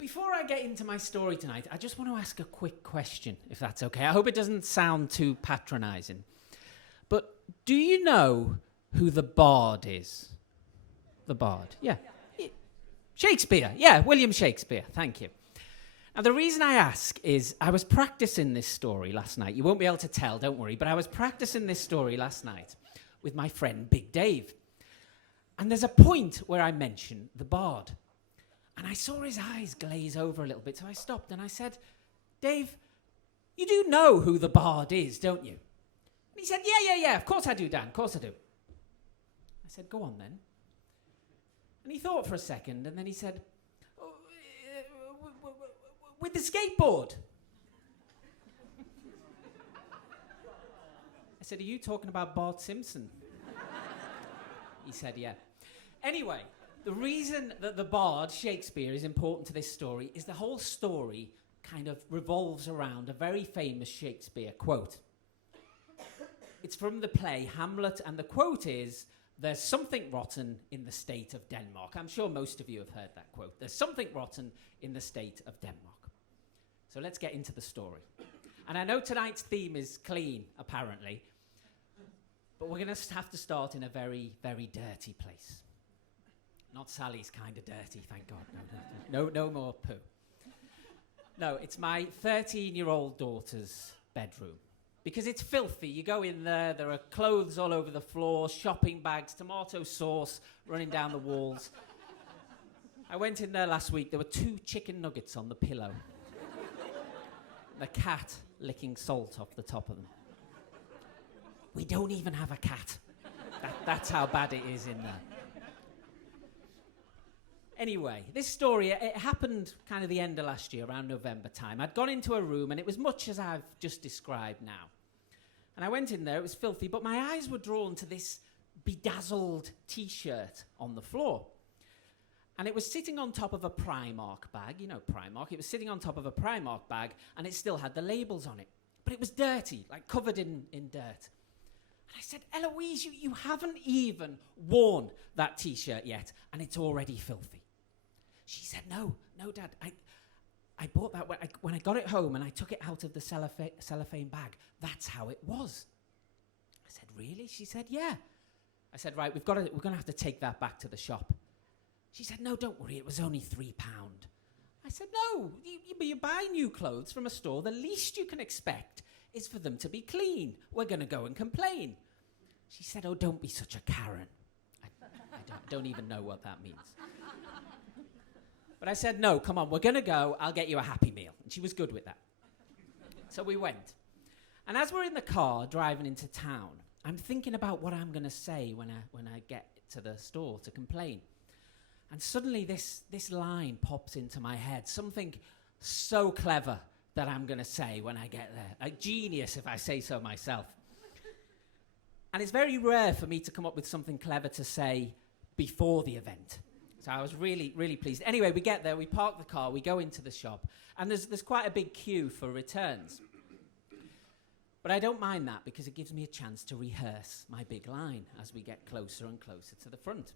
Before I get into my story tonight, I just want to ask a quick question, if that's okay. I hope it doesn't sound too patronising. But do you know who the Bard is? The Bard, yeah. Shakespeare, yeah, William Shakespeare, thank you. Now, the reason I ask is I was practicing this story last night. You won't be able to tell, don't worry, but I was practicing this story last night with my friend Big Dave. And there's a point where I mention the Bard. And I saw his eyes glaze over a little bit, so I stopped and I said, Dave, you do know who the Bard is, don't you? And he said, yeah, of course I do, Dan, of course I do. I said, go on then. And he thought for a second, and then he said, with the skateboard. I said, are you talking about Bart Simpson? He said, yeah. Anyway, the reason that the Bard, Shakespeare, is important to this story is the whole story kind of revolves around a very famous Shakespeare quote. It's from the play Hamlet, and the quote is, there's something rotten in the state of Denmark. I'm sure most of you have heard that quote. There's something rotten in the state of Denmark. So let's get into the story. And I know tonight's theme is clean, apparently, but we're going to have to start in a very, very dirty place. Not Sally's kind of dirty, thank God. No more poo. No, it's my 13-year-old daughter's bedroom. Because it's filthy. You go in there are clothes all over the floor, shopping bags, tomato sauce running down the walls. I went in there last week, there were 2 chicken nuggets on the pillow. The cat licking salt off the top of them. We don't even have a cat. That's how bad it is in there. Anyway, this story, it happened kind of the end of last year, around November time. I'd gone into a room, and it was much as I've just described now. And I went in there, it was filthy, but my eyes were drawn to this bedazzled T-shirt on the floor. And it was sitting on top of a Primark bag. You know Primark. It was sitting on top of a Primark bag, and it still had the labels on it. But it was dirty, like covered in dirt. And I said, Eloise, you haven't even worn that T-shirt yet, and it's already filthy. She said, no, Dad, I bought that when I got it home and I took it out of the cellophane bag. That's how it was. I said, really? She said, yeah. I said, right, we're going to have to take that back to the shop. She said, no, don't worry, it was only £3. I said, no, you buy new clothes from a store, the least you can expect is for them to be clean. We're going to go and complain. She said, oh, don't be such a Karen. I don't even know what that means. But I said, no, come on, we're going to go. I'll get you a Happy Meal. And she was good with that. So we went. And as we're in the car driving into town, I'm thinking about what I'm going to say when I get to the store to complain. And suddenly this line pops into my head, something so clever that I'm going to say when I get there. A genius, if I say so myself. And it's very rare for me to come up with something clever to say before the event. So I was really, really pleased. Anyway, we get there, we park the car, we go into the shop, and there's quite a big queue for returns. But I don't mind that because it gives me a chance to rehearse my big line as we get closer and closer to the front.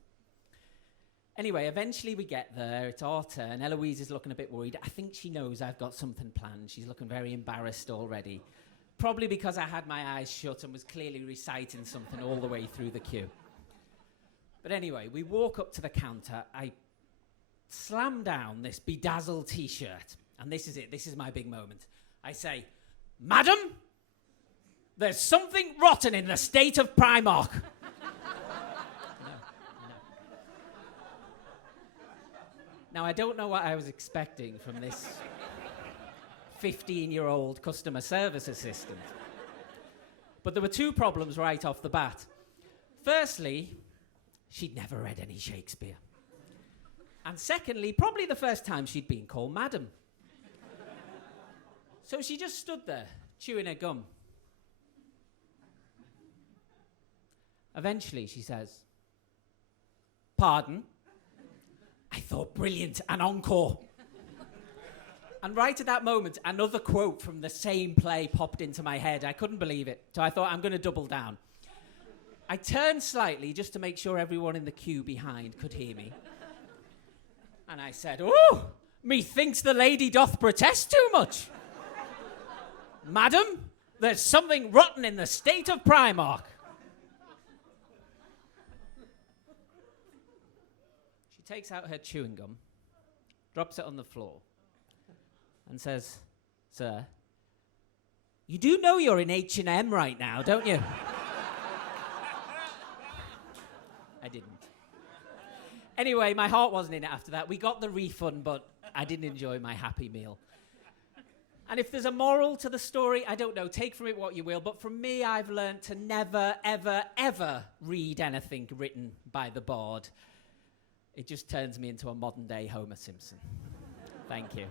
Anyway, eventually we get there, it's our turn. Eloise is looking a bit worried. I think she knows I've got something planned. She's looking very embarrassed already. Probably because I had my eyes shut and was clearly reciting something all the way through the queue. But anyway, we walk up to the counter. I slam down this bedazzled T-shirt. And this is it. This is my big moment. I say, Madam, there's something rotten in the state of Primark. Now, I don't know what I was expecting from this 15-year-old customer service assistant. But there were 2 problems right off the bat. Firstly, she'd never read any Shakespeare. And secondly, probably the first time she'd been called Madam. So she just stood there, chewing her gum. Eventually, she says, Pardon? I thought, brilliant, an encore. And right at that moment, another quote from the same play popped into my head. I couldn't believe it. So I thought, I'm going to double down. I turned slightly just to make sure everyone in the queue behind could hear me. And I said, oh, Methinks the lady doth protest too much. Madam, there's something rotten in the state of Primark. She takes out her chewing gum, drops it on the floor, and says, "Sir, you do know you're in H&M right now, don't you?" I didn't. Anyway, my heart wasn't in it after that. We got the refund, but I didn't enjoy my Happy Meal. And if there's a moral to the story, I don't know, take from it what you will, but from me, I've learned to never, ever, ever read anything written by the bard. It just turns me into a modern-day Homer Simpson. Thank you.